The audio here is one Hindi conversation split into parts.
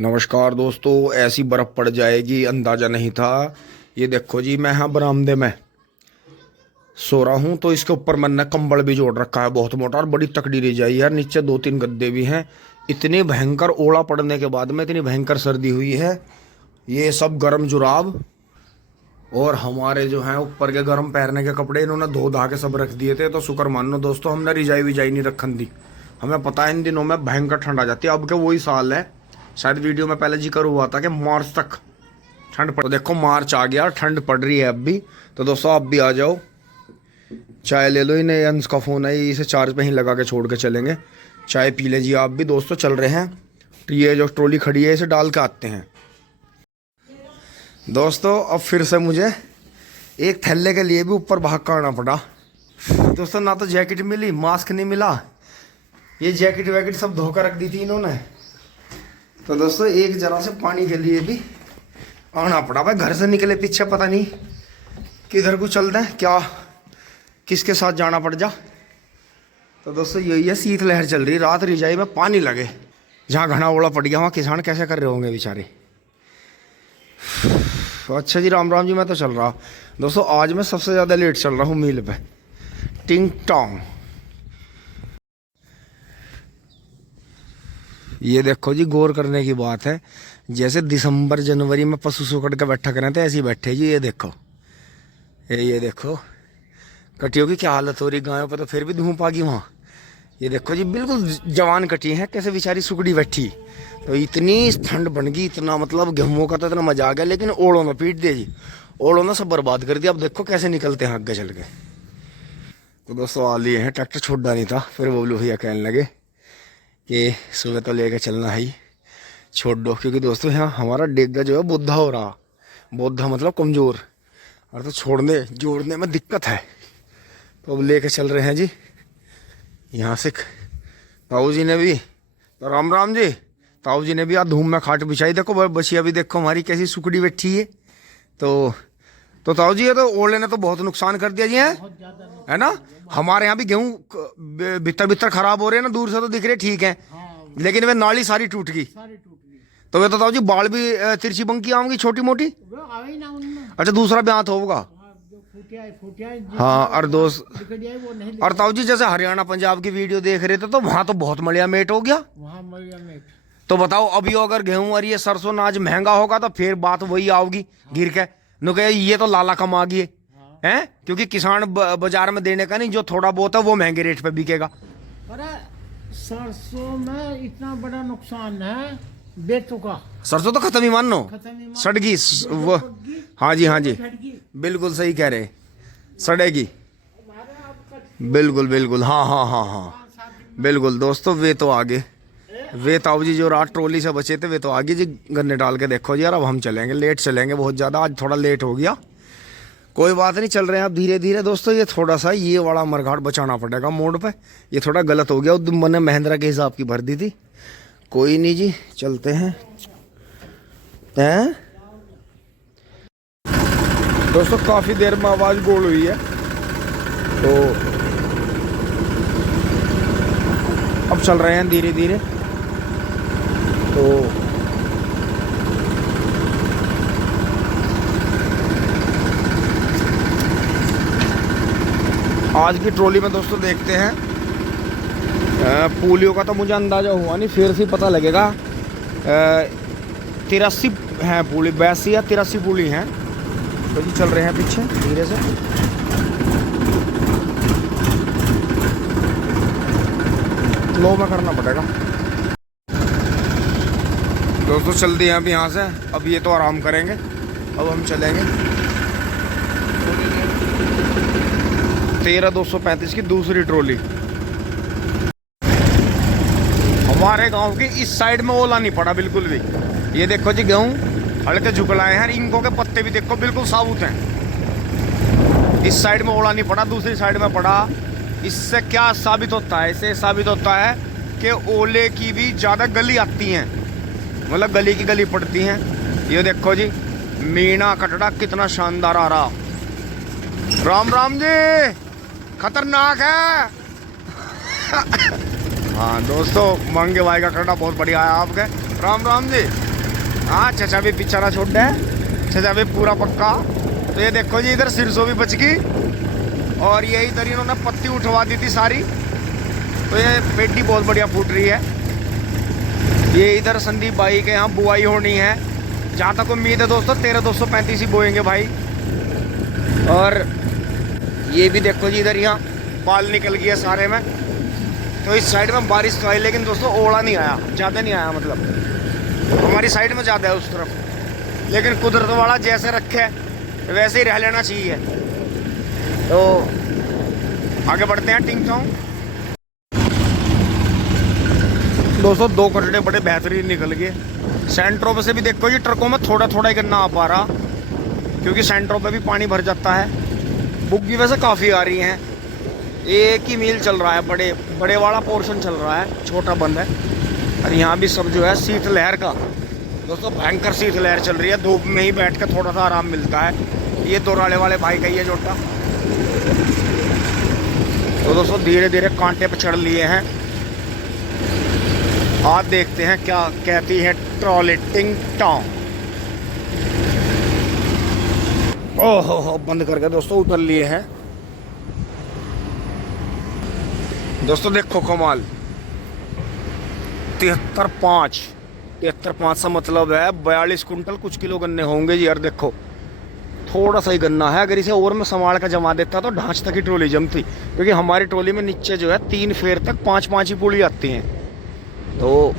नमस्कार दोस्तों, ऐसी बर्फ पड़ जाएगी अंदाजा नहीं था। ये देखो जी, मैं यहाँ बरामदे में सो रहा हूँ तो इसके ऊपर मैंने कंबल भी जोड़ रखा है बहुत मोटा और बड़ी तकड़ी रजाई है। नीचे 2-3 गद्दे भी हैं। इतनी भयंकर ओला पड़ने के बाद में इतनी भयंकर सर्दी हुई है। ये सब गर्म जुराब और हमारे जो हैं ऊपर के गर्म पहनने के कपड़े इन्होंने धो धा के सब रख दिए थे। तो शुक्र मानो दोस्तों, हमने रिजाई विजाई नहीं रखन दी। हमें पता है इन दिनों में भयंकर ठंड आ जाती है। अब के वही साल है, शायद वीडियो में पहले जिक्र हुआ था कि मार्च तक ठंड पड़। तो देखो मार्च आ गया, ठंड पड़ रही है अब भी। तो दोस्तों आप भी आ जाओ, चाय ले लो। इन्हें अंश का फ़ोन है, इसे चार्ज पे ही लगा के छोड़ के चलेंगे। चाय पी लीजिए आप भी। दोस्तों चल रहे हैं, तो ये जो ट्रॉली खड़ी है इसे डाल के आते हैं। दोस्तों अब फिर से मुझे एक थैले के लिए भी ऊपर भाग कर आना पड़ा। दोस्तों ना तो जैकेट मिली, मास्क नहीं मिला। ये जैकेट वैकेट सब धोकर रख दी थी इन्होंने। तो दोस्तों एक जरा से पानी के लिए भी आना पड़ा। भाई घर से निकले पीछे पता नहीं किधर को चलते हैं, क्या किसके साथ जाना पड़ जा। तो दोस्तों यही है, शीत लहर चल रही। रात रिजाई में पानी लगे, जहाँ घना ओला पड़ गया वहाँ किसान कैसे कर रहे होंगे बेचारे। अच्छा जी, राम राम जी। मैं तो चल रहा दोस्तों, आज मैं सबसे ज़्यादा लेट चल रहा हूँ मील पे। टिंग टोंग। ये देखो जी, गौर करने की बात है। जैसे दिसंबर जनवरी में पशु सुकड़ के बैठा करें तो ऐसे ही बैठे जी। ये देखो, ये देखो कटियों की क्या हालत हो रही। गायों पर तो फिर भी धूप आ गई वहाँ। ये देखो जी, बिल्कुल जवान कटी हैं, कैसे बेचारी सुकड़ी बैठी। तो इतनी ठंड बन गई, इतना मतलब गेहूँ का तो इतना मजा आ गया, लेकिन ओड़ों ने पीट दिया जी। ओड़ों ने सब बर्बाद कर दिया। अब देखो कैसे निकलते हैं आगे चल के। तो दोस्तों आ लिए हैं, ट्रैक्टर छोड़ा नहीं था। फिर बबलू भैया कहने लगे कि सुबह तो लेके चलना है ही, छोड़ दो। क्योंकि दोस्तों यहाँ हमारा डेगा जो है बोधा हो रहा। बोधा मतलब कमज़ोर, और तो छोड़ने जोड़ने में दिक्कत है। तो अब लेके चल रहे हैं जी। यहाँ से ताऊ जी ने भी, तो राम राम जी। ताऊ जी ने भी आज धूम में खाट बिछाई। देखो बछिया भी देखो हमारी कैसी सुकड़ी बैठी है। तो ताऊ जी, ये तो ओले ने तो बहुत नुकसान कर दिया जी, है ना। हमारे यहाँ भी गेहूँ भीतर भीतर खराब हो रहे हैं ना, दूर से तो दिख रहे ठीक है। लेकिन वे नाली सारी टूट गई। तो वे तो ताऊ जी बाल भी तिरछी बंकी आऊंगी छोटी मोटी। अच्छा, दूसरा ब्याह तो होगा। हाँ, और दोस्त और ताऊ जी जैसे हरियाणा पंजाब की वीडियो देख रहे थे तो वहां तो बहुत मलिया मेट हो गया। तो बताओ अभी अगर गेहूं और ये सरसों नाज महंगा होगा तो फिर बात वही आओगी गिर के नु कहे ये तो लाला कमा गए हैं। क्योंकि किसान बाजार में देने का नहीं, जो थोड़ा बहुत है वो महंगे रेट पे बिकेगा। अरे सरसों में इतना बड़ा नुकसान है बेचू का। सरसों तो खत्म ही मानो, सड़गी वो। हाँ जी, हाँ जी, बिल्कुल सही कह रहे, सड़ेगी। बिल्कुल बिल्कुल, हाँ हाँ हाँ हाँ बिल्कुल। दोस्तों वे तो आगे, वे ताऊ जी जो रात ट्रॉली से बचे थे वे तो आगे जी गन्ने डाल के देखो जी। यार अब हम चलेंगे, लेट चलेंगे बहुत ज़्यादा। आज थोड़ा लेट हो गया, कोई बात नहीं, चल रहे हैं अब धीरे धीरे। दोस्तों ये थोड़ा सा ये वाला मरघाट बचाना पड़ेगा मोड़ पे। ये थोड़ा गलत हो गया, उस मैंने महिंद्रा के हिसाब की भर दी थी। कोई नहीं जी, चलते हैं। दोस्तों काफ़ी देर में आवाज़ गोल हुई है, तो अब चल रहे हैं धीरे धीरे। तो आज की ट्रॉली में दोस्तों देखते हैं। पूलियों का तो मुझे अंदाज़ा हुआ नहीं, फिर से पता लगेगा। 83 हैं पूली, 82 या 83 पूली हैं। तो जी चल रहे हैं पीछे धीरे से। स्लो में करना पड़ेगा दोस्तों। चल दिए अब यहाँ से, अब ये तो आराम करेंगे। अब हम चलेंगे 13-235 की दूसरी ट्रॉली। हमारे गांव की इस साइड में ओला नहीं पड़ा बिल्कुल भी। ये देखो जी, गेहूं हल्के झुकलाए हैं, इनको के पत्ते भी देखो बिल्कुल साबुत हैं। इस साइड में ओला नहीं पड़ा, दूसरी साइड में पड़ा। इससे क्या साबित होता है? इससे साबित होता है कि ओले की भी ज़्यादा गली आती हैं, मतलब गली की गली पड़ती हैं। ये देखो जी, मीना कटड़ा कितना शानदार आ रहा। राम राम जी, खतरनाक है। हाँ दोस्तों, मंगे भाई का कटड़ा बहुत बढ़िया है आपके। राम राम जी। हाँ चचा भी पीछा ना छोड़ दे, चचा भी पूरा पक्का। तो ये देखो जी इधर सिरसों भी बच गई और ये इधर इन्होंने पत्ती उठवा दी थी सारी। तो ये पेटी बहुत बढ़िया फूट रही है। ये इधर संदीप भाई के यहाँ बुआई होनी है, जहाँ तक उम्मीद है दोस्तों 13,235 ही बोएंगे भाई। और ये भी देखो जी इधर यहाँ बाल निकल गया सारे में। तो इस साइड में बारिश तो आई लेकिन दोस्तों ओला नहीं आया, ज़्यादा नहीं आया, मतलब हमारी साइड में ज़्यादा है उस तरफ। लेकिन कुदरत वाला जैसे रखे वैसे ही रह लेना चाहिए। तो आगे बढ़ते हैं टिंग टोंग। दोस्तों 2 कटड़े बड़े बेहतरीन निकल गए। सेंटरों पे से भी देखो जी ट्रकों में थोड़ा थोड़ा ही गन्ना आ पा रहा, क्योंकि सेंटरों पे भी पानी भर जाता है। बुग्गी वैसे काफ़ी आ रही हैं। एक ही मील चल रहा है, बड़े वाला पोर्शन चल रहा है, छोटा बंद है। और यहाँ भी सब जो है शीतलहर का दोस्तों भयंकर शीतलहर चल रही है। धूप में ही बैठ कर थोड़ा सा आराम मिलता है। ये दोराले वाले भाई का ये जोटा। तो दोस्तों धीरे धीरे कांटे पे चढ़ लिए हैं। आज देखते हैं क्या कहती है ट्रॉली टिंग टोंग। ओहो बंद करके दोस्तों उतर लिए हैं। दोस्तों देखो कमाल 73.5 सा मतलब है 42 कुंटल कुछ किलो गन्ने होंगे जी। यार देखो थोड़ा सा ही गन्ना है, अगर इसे और में संभाल कर जमा देता तो ढांच तक की ट्रॉली जमती, क्योंकि हमारी ट्रॉली में नीचे जो है 3 फेर तक 5-5 ही पुली आती हैं। तो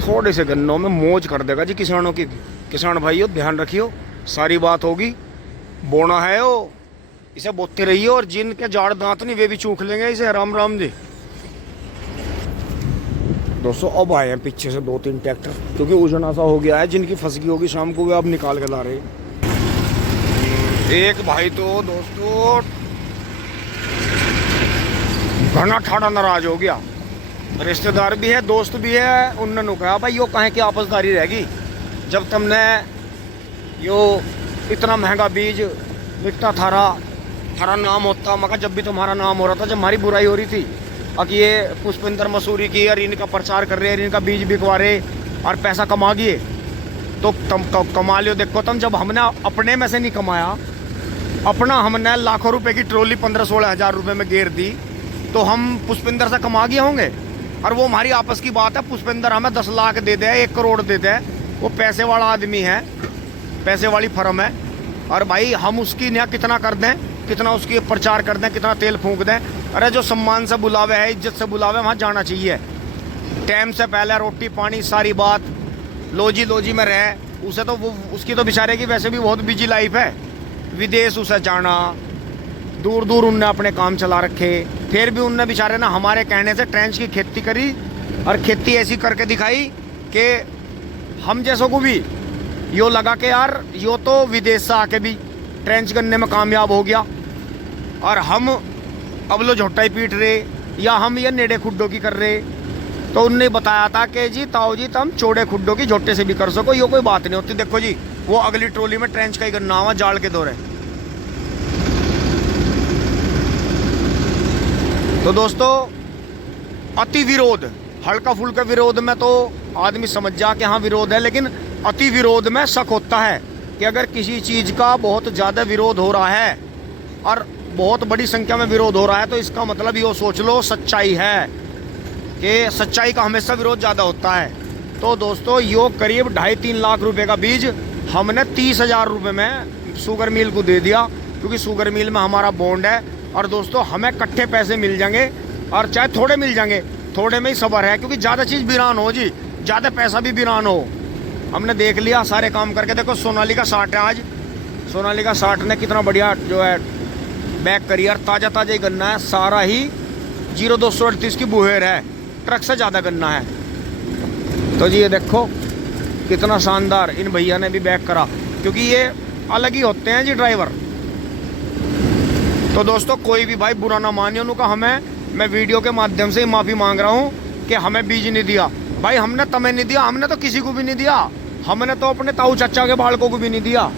थोड़े से गन्नों में मौज कर देगा जी किसानों की। किसान भाइयों ध्यान रखियो, सारी बात होगी। बोना है वो, इसे बोते रहिए, और जिनके जाड़ दांत नहीं वे भी चूक लेंगे इसे। राम राम जी। दोस्तों अब आए हैं पीछे से 2-3 ट्रैक्टर, क्योंकि उजना सा हो गया है। जिनकी फंसगी होगी शाम को वे अब निकाल के ला रहे। एक भाई तो दोस्तों घना ठाड़ा नाराज हो गया। रिश्तेदार भी है, दोस्त भी है। उन्होंने कहा भाई यो कहें की आपसदारी रहेगी, जब तुमने यो इतना महंगा बीज बिकता थारा नाम होता। मगर जब भी तुम्हारा नाम हो रहा था, जब हमारी बुराई हो रही थी, अब ये पुष्पिंदर मसूरी की और इनका प्रचार कर रहे हैं, इनका बीज बिकवा रहे और पैसा कमा गए, तो तुम कमा लियो। देखो तुम, जब हमने अपने में से नहीं कमाया, अपना हमने लाखों रुपए की ट्रॉली 15-16 हज़ार रुपये में घेर दी, तो हम पुष्पिंदर से कमा गए होंगे। और वो हमारी आपस की बात है। पुष्पिंदर हमें 10 लाख दे दे, 1 करोड़ दे दे, वो पैसे वाला आदमी है, पैसे वाली फर्म है। और भाई हम उसकी नया कितना कर दें, कितना उसकी प्रचार कर दें, कितना तेल फूंक दें। अरे जो सम्मान से बुलावे है, इज्जत से बुलावे, वहाँ जाना चाहिए। टाइम से पहले रोटी पानी सारी बात, लोजी में रहे। उसे तो वो उसकी तो बेचारे की वैसे भी बहुत बिजी लाइफ है। विदेश उसे जाना, दूर दूर उनने अपने काम चला रखे, फिर भी उनने बेचारे ना हमारे कहने से ट्रेंच की खेती करी। और खेती ऐसी करके दिखाई कि हम जैसों को भी यो लगा के यार यो तो विदेश से आके भी ट्रेंच करने में कामयाब हो गया, और हम अब लो झोटा ही पीट रहे, या हम ये नेड़े खुड्डों की कर रहे। तो उनने बताया था कि जी ताऊ जी तुम चौड़े खुड्डों की झोटे से भी कर सको, यो कोई बात नहीं होती। देखो जी वो अगली ट्रॉली में ट्रेंच का ही करना हुआ जाल के दौरे। तो दोस्तों अति विरोध, हल्का फुल्का विरोध में तो आदमी समझ जा कि हाँ विरोध है, लेकिन अति विरोध में शक होता है कि अगर किसी चीज़ का बहुत ज़्यादा विरोध हो रहा है और बहुत बड़ी संख्या में विरोध हो रहा है, तो इसका मतलब ये सोच लो सच्चाई है, कि सच्चाई का हमेशा विरोध ज़्यादा होता है। तो दोस्तों यो करीब 2.5-3 लाख रुपए का बीज हमने 30,000 रुपये में शुगर मिल को दे दिया, क्योंकि शुगर मिल में हमारा बॉन्ड है। और दोस्तों हमें कट्ठे पैसे मिल जाएंगे, और चाहे थोड़े मिल जाएंगे, थोड़े में ही सबर है, क्योंकि ज़्यादा चीज़ वीरान हो जी, ज़्यादा पैसा भी वीरान हो। हमने देख लिया सारे काम करके। देखो सोनालिका 60 है आज, सोनालिका 60 ने कितना बढ़िया जो है बैक करी, और ताज़ा ही गन्ना है, सारा ही 0-238 की बुहेर है, ट्रक से ज़्यादा गन्ना है। तो जी ये देखो कितना शानदार इन भैया ने भी बैक करा, क्योंकि ये अलग ही होते हैं जी ड्राइवर। तो दोस्तों कोई भी भाई बुरा ना मानिए, उनका हमें मैं वीडियो के माध्यम से माफ़ी मांग रहा हूँ कि हमें बीज नहीं दिया। भाई हमने तुम्हें नहीं दिया, हमने तो किसी को भी नहीं दिया, हमने तो अपने ताऊ चाचा के बालकों को भी नहीं दिया।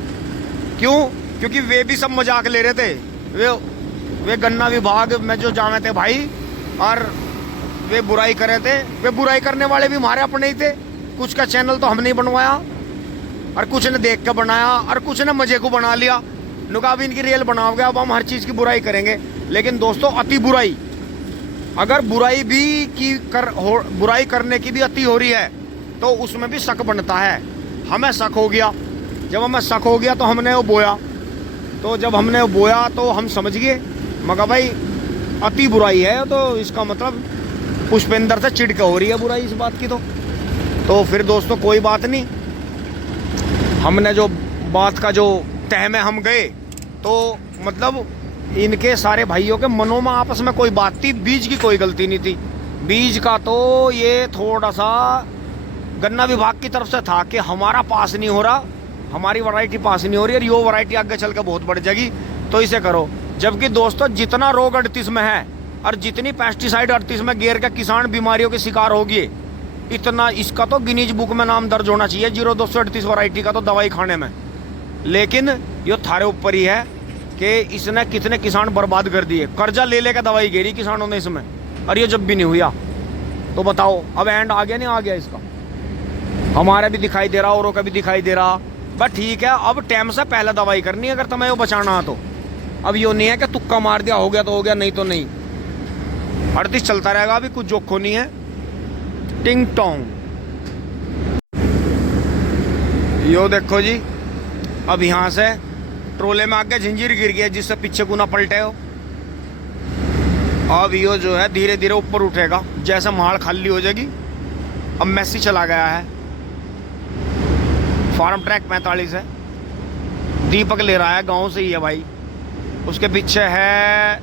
क्यों? क्योंकि वे भी सब मजाक ले रहे थे। वे गन्ना विभाग में जो जाने थे भाई, और वे बुराई कर रहे थे। वे बुराई करने वाले भी हमारे अपने ही थे, कुछ का चैनल तो हम नहीं बनवाया, और कुछ ने देख के बनाया, और कुछ ने मजे को बना लिया। नुका अब इनकी रियल बनाओगे, अब हम हर चीज़ की बुराई करेंगे। लेकिन दोस्तों अति बुराई, अगर बुराई भी बुराई करने की भी अति हो रही है तो उसमें भी शक बनता है। हमें शक हो गया, जब हमें शक हो गया तो हमने वो बोया, तो जब हमने वो बोया तो हम समझ गए मगर भाई अति बुराई है, तो इसका मतलब पुष्पेंद्र से चिढ़ के हो रही है बुराई इस बात की। तो फिर दोस्तों कोई बात नहीं, हमने जो बात का जो तह में हम गए, तो मतलब इनके सारे भाइयों के मनों में आपस में कोई बात थी, बीज की कोई गलती नहीं थी। बीज का तो ये थोड़ा सा गन्ना विभाग की तरफ से था कि हमारा पास नहीं हो रहा, हमारी वैरायटी पास नहीं हो रही, और यो वैरायटी आगे चल के बहुत बढ़ जाएगी, तो इसे करो। जबकि दोस्तों जितना रोग 38 में है और जितनी पेस्टिसाइड 38 में गेर के किसान बीमारियों के शिकार हो गए, इतना इसका तो गिनीज बुक में नाम दर्ज होना चाहिए 0238 वैरायटी का तो दवाई खाने में। लेकिन ये थारे ऊपर ही है कि इसने कितने किसान बर्बाद कर दिए, कर्जा ले लेकर दवाई घेरी किसानों ने इसमें, और ये जब भी नहीं हुआ तो बताओ अब एंड आ गया नहीं आ गया इसका। हमारा भी दिखाई दे रहा, औरों का भी दिखाई दे रहा, बट ठीक है अब टाइम से पहले दवाई करनी है अगर तुम्हें वो बचाना है तो। अब यो नहीं है कि तुक्का मार दिया, हो गया तो हो गया, नहीं तो नहीं। 38 चलता रहेगा, अभी कुछ जोखो नहीं है। टिंग टोंग, यो देखो जी, अब यहाँ से ट्रोले में आके झंझीर गिर गया जिससे पीछे गुना पलटे हो। अब यो जो है धीरे धीरे ऊपर उठेगा जैसे माड़ खाली हो जाएगी। अब मैसी चला गया है, फार्म ट्रैक 45 है, दीपक ले रहा है, गांव से ही है भाई। उसके पीछे है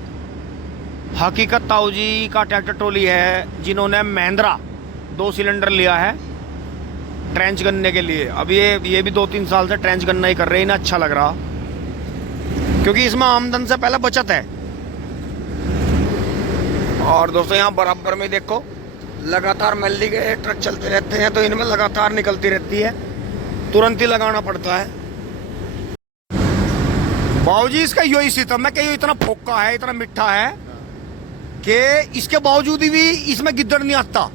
हकीकत ताऊ जी का ट्रैक्टर ट्रॉली है, जिन्होंने महिंद्रा 2 सिलेंडर लिया है ट्रेंच करने के लिए। अब ये भी 2-3 साल से ट्रेंच करना ही कर रहे हैं, इन्हें अच्छा लग रहा क्योंकि इसमें आमदन से पहले बचत है। और दोस्तों यहाँ बराबर में देखो लगातार मल्ली के ट्रक चलते रहते हैं, तो इनमें लगातार निकलती रहती है, तुरंत ही लगाना पड़ता है। बाबूजी इसका यही सिस्टम है कि ये इतना फोका है, इतना मिठा है कि इसके बावजूद भी इसमें गिद्दड़ नहीं आता,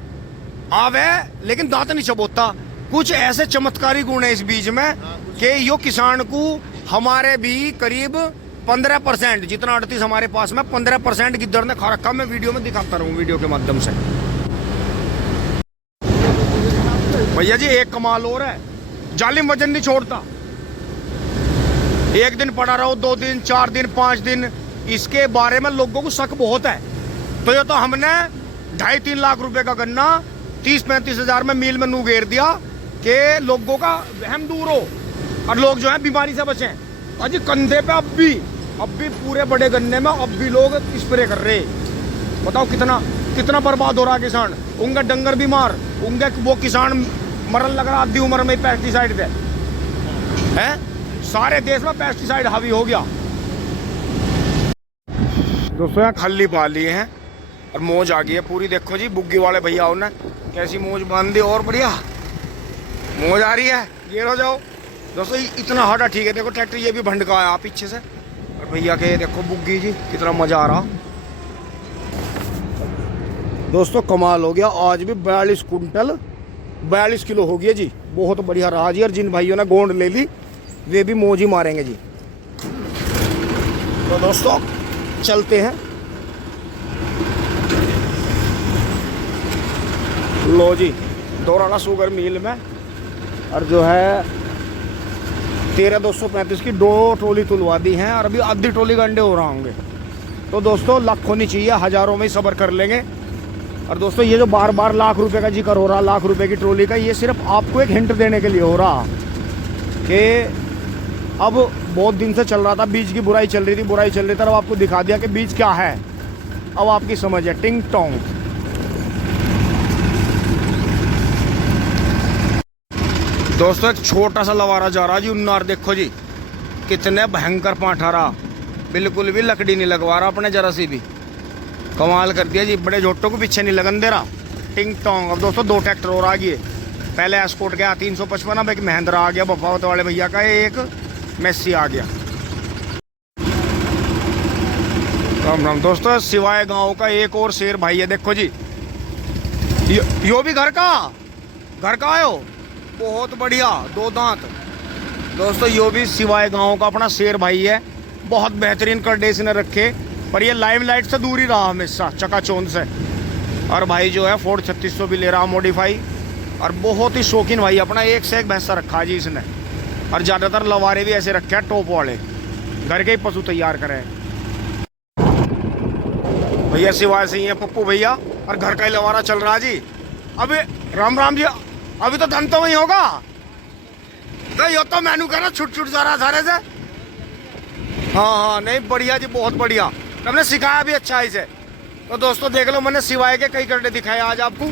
आवे लेकिन दांत नहीं चबोता। कुछ ऐसे चमत्कारी गुण है इस बीज में कि यो किसान को हमारे भी करीब 15% जितना 38 हमारे पास में 15% गिद्दड़ ने खा रखा। मैं वीडियो में दिखाता रहूं वीडियो के माध्यम से। भैया जी एक कमाल और है, जालिम वजन नहीं छोड़ता। एक दिन पड़ा रहो, 2 दिन, 4 दिन, 5 दिन, इसके बारे में लोगों को शक बहुत है। तो ये तो हमने 2.5-3 लाख रुपए का गन्ना 30-35 हजार में मील में नू घेर दिया कि लोगों का वहम दूर हो और लोग जो है बीमारी से बचें। अजी कंधे पे अब भी पूरे बड़े गन्ने में अब भी लोग स्प्रे कर रहे। बताओ कितना बर्बाद हो रहा किसान, उनका डंगर बीमार, उनके वो किसान मरन लग रहा आधी उम्र में पेस्टिसाइड से है। सारे देश में पेस्टिसाइड हावी हो गया। दोस्तों यहाँ खल्ली पा लिए हैं और मौज आ गई है पूरी। देखो जी बुग्गी वाले भैया ने कैसी मौज बांध दी, और बढ़िया मौज आ रही है। ये हो जाओ दोस्तों, इतना हार्डा ठीक है। देखो ट्रैक्टर ये भी भंडका आया पीछे से, और भैया के देखो बुग्गी जी कितना मजा आ रहा। दोस्तों कमाल हो गया, आज भी 42 कुंटल 42 किलो हो गया जी, बहुत बढ़िया रहा जी। और जिन भाइयों ने गोंड ले ली वे भी मौज ही मारेंगे जी। तो दोस्तों चलते हैं। लो जी दोराला शुगर मिल में, और जो है 13,235 की 2 ट्रॉली तुलवा दी हैं, और अभी आधी ट्रॉली गंडे हो रहा होंगे। तो दोस्तों लाख होनी चाहिए, हजारों में ही सब्र कर लेंगे। और दोस्तों ये जो बार बार लाख रुपए का जिक्र हो रहा, लाख रुपए की ट्रॉली का, ये सिर्फ आपको एक हिंट देने के लिए हो रहा कि अब बहुत दिन से चल रहा था, बीज की बुराई चल रही थी, अब आपको दिखा दिया कि बीज क्या है, अब आपकी समझ है। टिंग टोंग। दोस्तों एक छोटा सा लवारा जा रहा जी उन्नार, देखो जी कितने भयंकर पांठा रहा, बिल्कुल भी लकड़ी नहीं लगवा रहा अपने जरा सी भी, कमाल कर दिया जी। बड़े झोटों को पीछे नहीं लगन दे रहा। टिंग टोंग। अब दोस्तों 2 ट्रैक्टर और आ गए, पहले एस्पोर्ट गया 355, अब एक महिंद्रा आ गया बफावत वाले भैया का, एक मैसी आ गया। राम राम दोस्तों, सिवाय गांव का एक और शेर भाई है, देखो जी यो भी घर का, घर का आए हो? बहुत बढ़िया, 2 दांत। दोस्तों यो भी सिवाय गांव का अपना शेर भाई है, बहुत बेहतरीन करडे इसने रखे, पर ये लाइमलाइट से दूर ही रहा हमेशा, चकाचौंध से। और भाई जो है फोर्ड 3600 भी ले रहा मॉडिफाई, और बहुत ही शौकीन भाई अपना, एक से एक भैंसा रखा जी इसने, और ज़्यादातर लवारे भी ऐसे रखे हैं टॉप वाले, घर के ही पशु तैयार करे भैया। सिवाय से ही है पप्पू भैया, और घर का ही लवारा चल रहा जी। अभी राम राम जी, अभी तो धन तो वही होगा तो यो तो मैनू कह रहा छुट छुट जा रहा सारे से। हाँ नहीं बढ़िया जी, बहुत बढ़िया, हमने सिखाया भी अच्छा इसे। तो दोस्तों देख लो, मैंने सिवाय के कई करडे दिखाए आज आपको।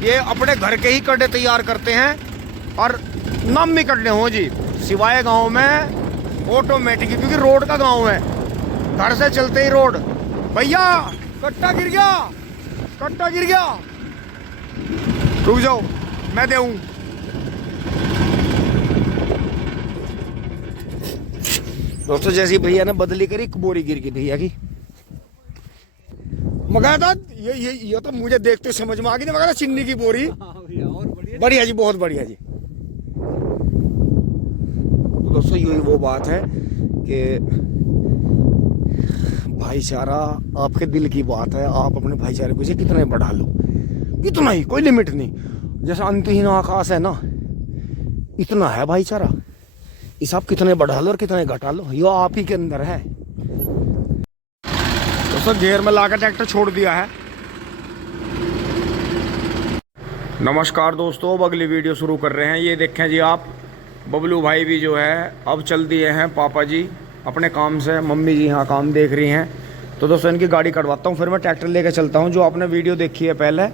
ये अपने घर के ही करडे तैयार करते हैं, और नामी करडे हो जी सिवाय गांव में ऑटोमेटिक, क्योंकि रोड का गांव है, घर से चलते ही रोड। भैया कट्टा गिर गया, कट्टा गिर गया, रुक जाओ मैं दूं। दोस्तों जैसी भैया ने बदली करी, एक बोरी गिर गई भैया की। मगर था ये तो मुझे देखते समझ में आ गई, मगर चिन्नी की बोरी। बढ़िया जी, बहुत बढ़िया जी। तो दोस्तों यही वो बात है कि भाईचारा आपके दिल की बात है, आप अपने भाईचारे को कितना ही बढ़ा लो, इतना ही, कोई लिमिट नहीं। जैसा अंतहीन आकाश है ना, इतना है भाईचारा, इस आप कितने बढ़ा लो और कितने घटा लो, यो आप ही के अंदर है। दोस्तों घेर में लाकर ट्रैक्टर छोड़ दिया है। नमस्कार दोस्तों, अब अगली वीडियो शुरू कर रहे हैं। ये देखें जी आप, बबलू भाई भी जो है अब चल दिए हैं पापा जी अपने काम से, मम्मी जी यहाँ काम देख रही हैं। तो दोस्तों इनकी गाड़ी कटवाता हूँ, फिर मैं ट्रैक्टर लेकर चलता हूँ। जो आपने वीडियो देखी है पहले,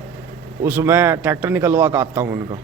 उसमें ट्रैक्टर निकलवा कर आता हूँ उनका।